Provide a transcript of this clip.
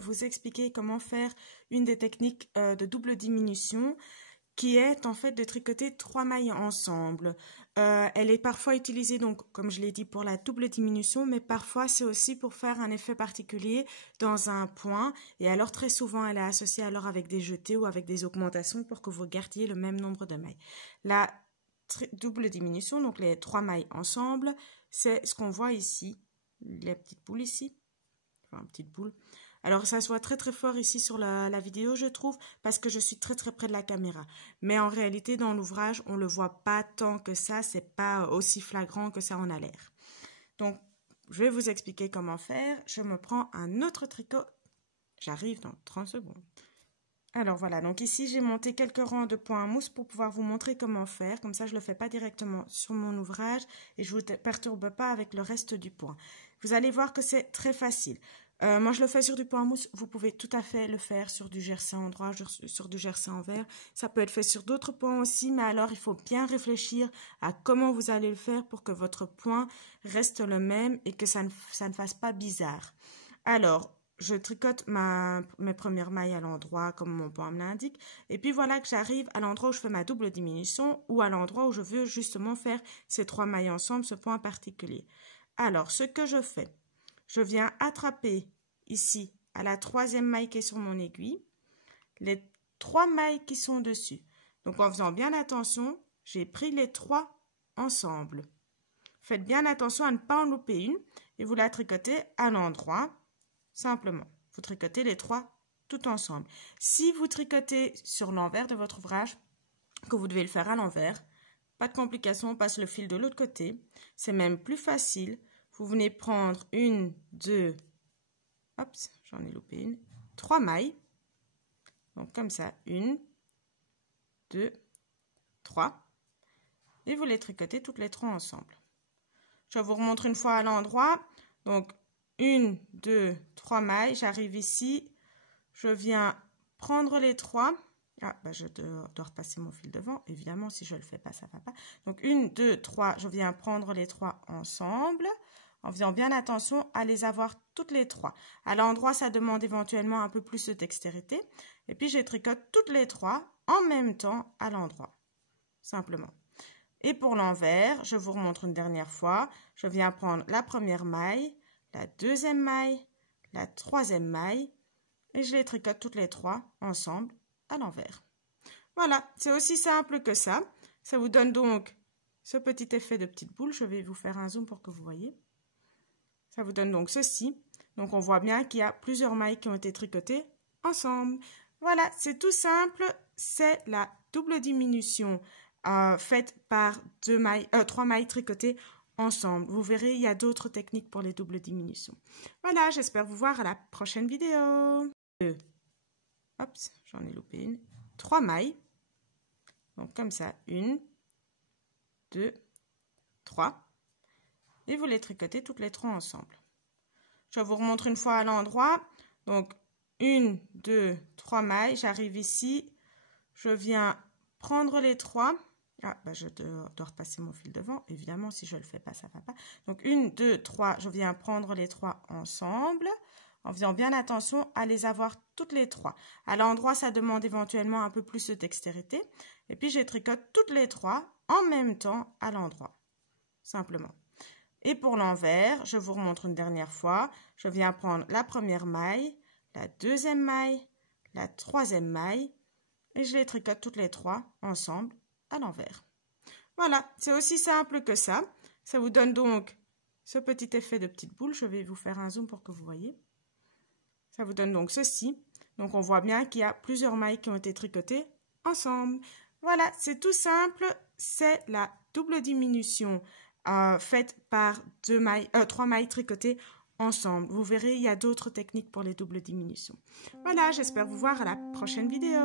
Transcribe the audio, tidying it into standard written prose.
Vous expliquer comment faire une des techniques de double diminution qui est en fait de tricoter 3 mailles ensemble. Elle est parfois utilisée donc comme je l'ai dit pour la double diminution, mais parfois c'est aussi pour faire un effet particulier dans un point, et alors très souvent elle est associée alors avec des jetés ou avec des augmentations pour que vous gardiez le même nombre de mailles. La double diminution, donc les 3 mailles ensemble, c'est ce qu'on voit ici, les petites boules ici, enfin petite boule. Alors, ça se voit très très fort ici sur la vidéo, je trouve, parce que je suis très très près de la caméra. Mais en réalité, dans l'ouvrage, on ne le voit pas tant que ça, c'est pas aussi flagrant que ça en a l'air. Donc, je vais vous expliquer comment faire. Je me prends un autre tricot. J'arrive dans 30 secondes. Alors voilà, donc ici, j'ai monté quelques rangs de points à mousse pour pouvoir vous montrer comment faire. Comme ça, je ne le fais pas directement sur mon ouvrage et je ne vous perturbe pas avec le reste du point. Vous allez voir que c'est très facile. Moi, je le fais sur du point à mousse. Vous pouvez tout à fait le faire sur du jersey en droit, sur du jersey en vert. Ça peut être fait sur d'autres points aussi, mais alors il faut bien réfléchir à comment vous allez le faire pour que votre point reste le même et que ça ne fasse pas bizarre. Alors, je tricote mes premières mailles à l'endroit comme mon point me l'indique. Et puis voilà que j'arrive à l'endroit où je fais ma double diminution ou à l'endroit où je veux justement faire ces 3 mailles ensemble, ce point particulier. Alors, ce que je fais, je viens attraper ici à la 3e maille qui est sur mon aiguille, les 3 mailles qui sont dessus. Donc en faisant bien attention, j'ai pris les 3 ensemble. Faites bien attention à ne pas en louper une et vous la tricotez à l'endroit, simplement. Vous tricotez les 3 tout ensemble. Si vous tricotez sur l'envers de votre ouvrage, que vous devez le faire à l'envers, pas de complication, on passe le fil de l'autre côté. C'est même plus facile. Vous venez prendre 1, 2, hop, j'en ai loupé une, 3 mailles. Donc comme ça, 1, 2, 3. Et vous les tricotez toutes les 3 ensemble. Je vous remontre une fois à l'endroit. Donc 1, 2, 3 mailles. J'arrive ici. Je viens prendre les 3. Ah, bah je dois repasser mon fil devant. Évidemment, si je ne le fais pas, ça ne va pas. Donc 1, 2, 3. Je viens prendre les 3 ensemble. En faisant bien attention à les avoir toutes les 3. À l'endroit, ça demande éventuellement un peu plus de dextérité. Et puis, je tricote toutes les 3 en même temps à l'endroit. Simplement. Et pour l'envers, je vous remontre une dernière fois. Je viens prendre la première maille, la 2e maille, la 3e maille. Et je les tricote toutes les 3 ensemble à l'envers. Voilà, c'est aussi simple que ça. Ça vous donne donc ce petit effet de petite boule. Je vais vous faire un zoom pour que vous voyez. Ça vous donne donc ceci. Donc, on voit bien qu'il y a plusieurs mailles qui ont été tricotées ensemble. Voilà, c'est tout simple. C'est la double diminution faite par 3 mailles tricotées ensemble. Vous verrez, il y a d'autres techniques pour les doubles diminutions. Voilà, j'espère vous voir à la prochaine vidéo. Hop, j'en ai loupé une. 3 mailles. Donc, comme ça, 1, 2, 3. Et vous les tricotez toutes les 3 ensemble. Je vous remontre une fois à l'endroit. Donc, 1, 2, 3 mailles. J'arrive ici. Je viens prendre les 3. Ah, bah je dois repasser mon fil devant. Évidemment, si je ne le fais pas, ça ne va pas. Donc, 1, 2, 3. Je viens prendre les 3 ensemble. En faisant bien attention à les avoir toutes les 3. À l'endroit, ça demande éventuellement un peu plus de dextérité. Et puis, je tricote toutes les 3 en même temps à l'endroit. Simplement. Et pour l'envers, je vous remontre une dernière fois. Je viens prendre la première maille, la 2e maille, la 3e maille. Et je les tricote toutes les 3 ensemble à l'envers. Voilà, c'est aussi simple que ça. Ça vous donne donc ce petit effet de petite boule. Je vais vous faire un zoom pour que vous voyez. Ça vous donne donc ceci. Donc, on voit bien qu'il y a plusieurs mailles qui ont été tricotées ensemble. Voilà, c'est tout simple. C'est la double diminution faite par 3 mailles tricotées ensemble. Vous verrez, il y a d'autres techniques pour les doubles diminutions. Voilà, j'espère vous voir à la prochaine vidéo.